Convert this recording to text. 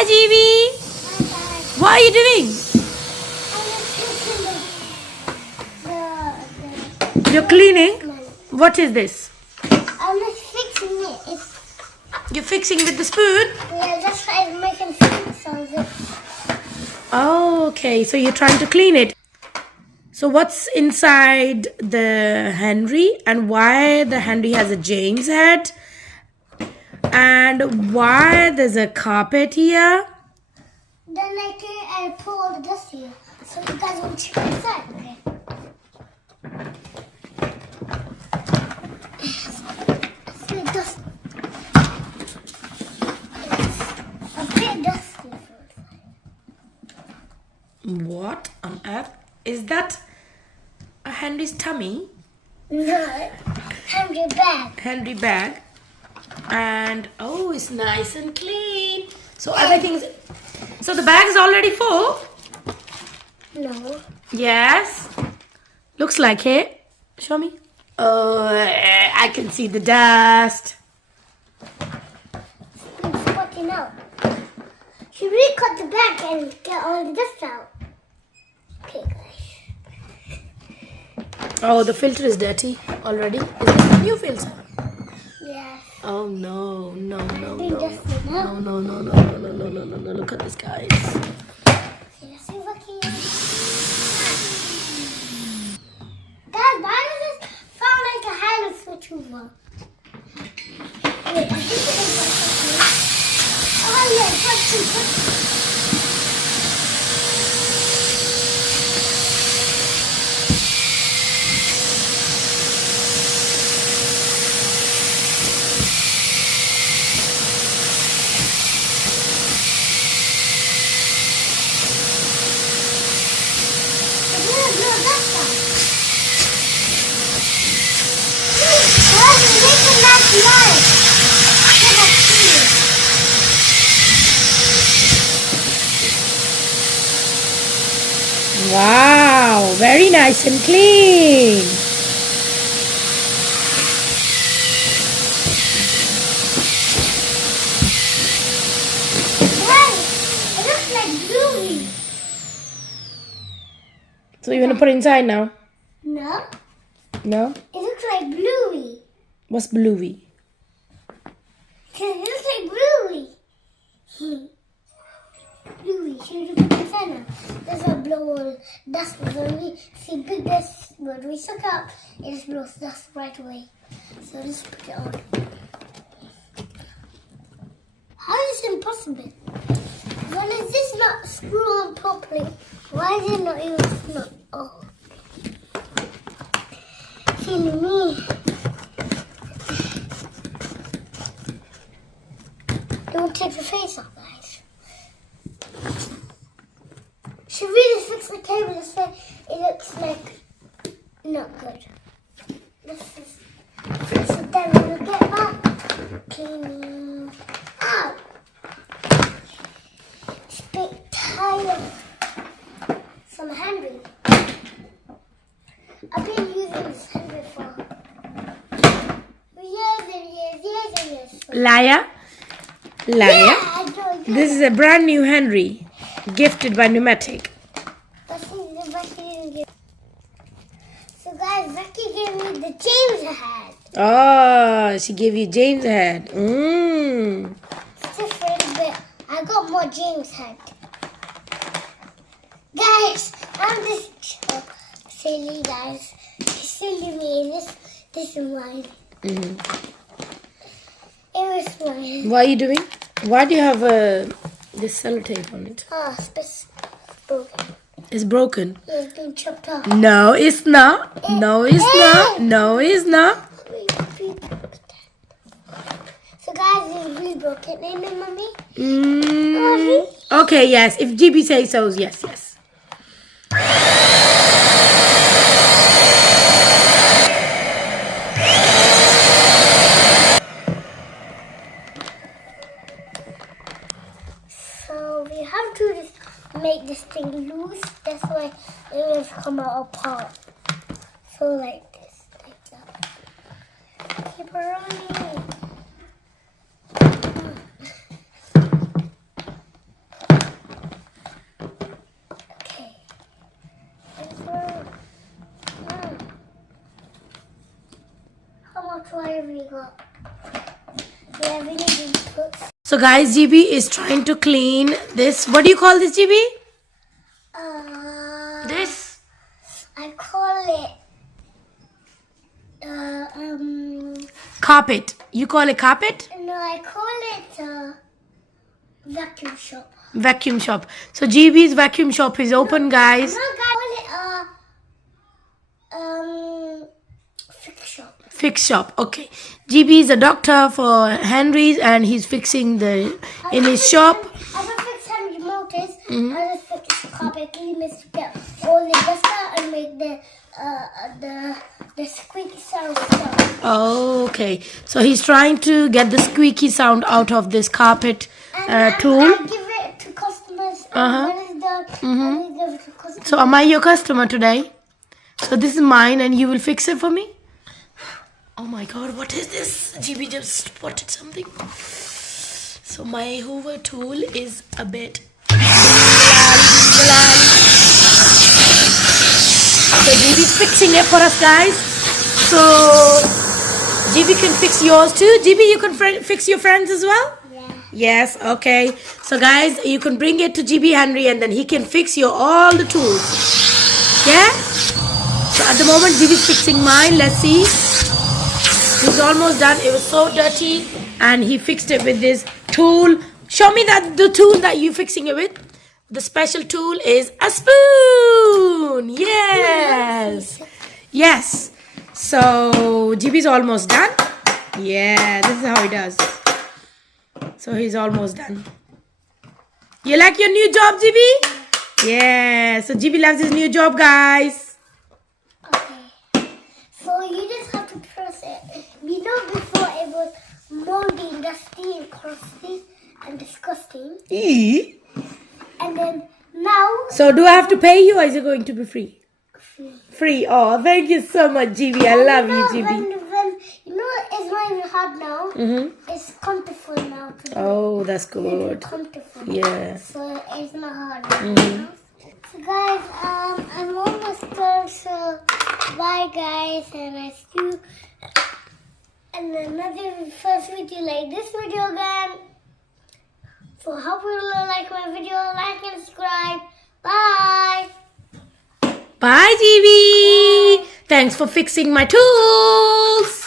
Hi, Jeevee. What are you doing? You're cleaning? What is this? I'm just fixing it. You're fixing with the spoon? Yeah, that's why I'm making food sounds. Oh, okay. So you're trying to clean it. So what's inside the Henry and why the Henry has a James head? And why there's a carpet here? Then I pour all the dust here. So you guys want to check inside, okay? See dust. It's a bit dusty. What on earth? Is that a Henry's tummy? No. Henry bag. Henry bag. And oh, it's nice and clean. So everything's... So the bag is already full? No. Yes. Looks like it. Show me. Oh, I can see the dust. It's spotting out. Should we cut the bag and get all the dust out? Okay, guys. Oh, the filter is dirty already. Is this a new filter? Yes. Oh no, no, no, Been no. dusty now. No, no, no, no, no, no, no, no, no, no. Look at this, guys. Let's see if I can. Guys, why does this sound like a hand switch over? Wait, I think it is like this. Oh yeah, touch. Wow, very nice and clean. It looks like bluey. So you're gonna put it inside now? No, No? it looks like bluey. What's bluey? It looks like bluey. Bluey, should we put it inside now? There's a blow dust when we see big dust. When we suck up, it just blows dust right away. So just put it on. How is this impossible? When is this not screw on properly? Why is it not even not? Oh, silly me. Don't take the face off, guys. Should we just fix the table and say it looks like not good? Let's just fix it then when we get back. Cleaning. Ow! It's a bit tired. Some Henry. I've been using this Henry for years and years. Liar? Liar? Yeah, I know. This is a brand new Henry, gifted by Pneumatic. So guys, Becky gave me the James head. Oh, she gave you James head. Mmm. It's different, but I got more James head. Guys, I'm just silly, guys. Silly me. This is mine. Mm-hmm. It was mine. What are you doing? Why do you have this sellotape on it? Oh, it's broken. It's broken. It's been chopped off. No, it's not. No, it's not. No, it's not. So guys, it's really broken. Ain't it, Mommy? Okay, yes. If GB says so, yes, yes. So we have to just make this thing loose. That's why it will come out apart. So like this, like that. Keep her running. whatever you got. Yeah, we need to put. So guys, GB is trying to clean this. What do you call this, GB? This? I call it Carpet. You call it carpet? no, I call it vacuum shop. Vacuum shop. So GB's vacuum shop is open, guys. No, I call it fix shop. Fix shop. Okay. GB is a doctor for Henry's and he's fixing in his shop. I will fix Henry motors. I will fix carpet, clean this, get all the dust out and make the squeaky sound stuff. Oh, okay. So he's trying to get the squeaky sound out of this carpet tool. I give it to customers. Uh-huh. When it's done, I give it to customers. So am I your customer today? So this is mine and you will fix it for me? Oh my god, what is this? GB just spotted something. So my Hoover tool is a bit... So GB's fixing it for us, guys. So GB can fix yours too. GB, you can fix your friends as well? Yeah. Yes, okay. So guys, you can bring it to GB Henry and then he can fix your all the tools. Yeah? So at the moment GB's fixing mine. Let's see. He's almost done. It was so dirty and he fixed it with this tool. Show me the tool that you're fixing it with. The special tool is a spoon. Yes. Yes. So GB's almost done. Yeah, this is how he does. So he's almost done. You like your new job, GB? Yeah. So GB loves his new job, guys. Okay. So you just have to press it. You know before it was moldy and dusty and crusty and disgusting. E? And then now... So do I have to pay you or is it going to be free? Free. Free. Oh, thank you so much, GB. I love you, GB. When you know it's not even hard now. Mm-hmm. It's comfortable now. To do. Oh, that's It's good. comfortable. Yeah. So it's not hard. Mm-hmm. So guys, I'm almost done. So bye guys, and I see you in another first video like this video again. So hope you like my video, like and subscribe. Bye. Bye, GB. Thanks for fixing my tools.